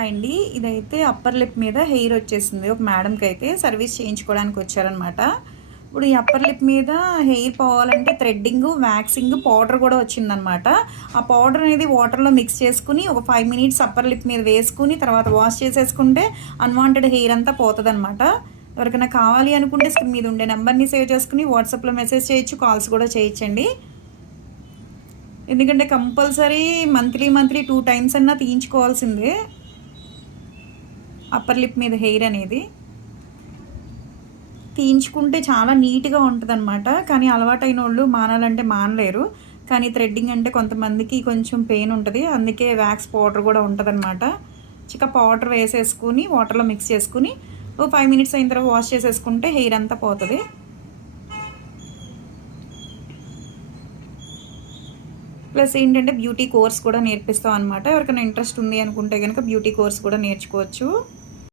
Hi అండి. ఇదైతే upper lip మీద హెయిర్ వచ్చేసింది. ఒక మేడంకి అయితే సర్వీస్ చేయించుకోవడానికి వచ్చారనమాట. ఇప్పుడు ఈ అప్పర్ లిప్ మీద హెయిర్ పోవాలంటే థ్రెడ్డింగ్, వ్యాక్సింగ్, పౌడర్ కూడా వచ్చిందనమాట. ఆ పౌడర్ అనేది వాటర్లో మిక్స్ చేసుకుని ఒక 5 మినిట్స్ అప్పర్ లిప్ మీద వేసుకుని తర్వాత వాష్ చేసేసుకుంటే అన్వాంటెడ్ హెయిర్ అంతా పోతుందనమాట. ఎవరికైనా కావాలి అనుకుంటే స్క్రీన్ మీద ఉండే నెంబర్ని సేవ్ చేసుకుని వాట్సాప్లో మెసేజ్ చేయొచ్చు, కాల్స్ కూడా చేయొచ్చండి. ఎందుకంటే కంపల్సరీ మంత్లీ 2 టైమ్స్ అన్నా తీయించుకోవాల్సిందే అప్పర్ లిప్ మీద హెయిర్ అనేది. తీయించుకుంటే చాలా నీట్గా ఉంటుంది అనమాట. కానీ అలవాటైన వాళ్ళు మానాలంటే మానలేరు. కానీ థ్రెడ్డింగ్ అంటే కొంతమందికి కొంచెం పెయిన్ ఉంటుంది. అందుకే వ్యాక్స్ పౌడర్ కూడా ఉంటుంది అనమాట. పౌడర్ వేసేసుకుని వాటర్లో మిక్స్ చేసుకుని ఓ 5 మినిట్స్ అయిన తర్వాత వాష్ చేసేసుకుంటే హెయిర్ అంతా పోతుంది. ప్లస్ ఏంటంటే బ్యూటీ కోర్స్ కూడా నేర్పిస్తాం అనమాట. ఎవరికైనా ఇంట్రెస్ట్ ఉంది అనుకుంటే కనుక బ్యూటీ కోర్స్ కూడా నేర్చుకోవచ్చు.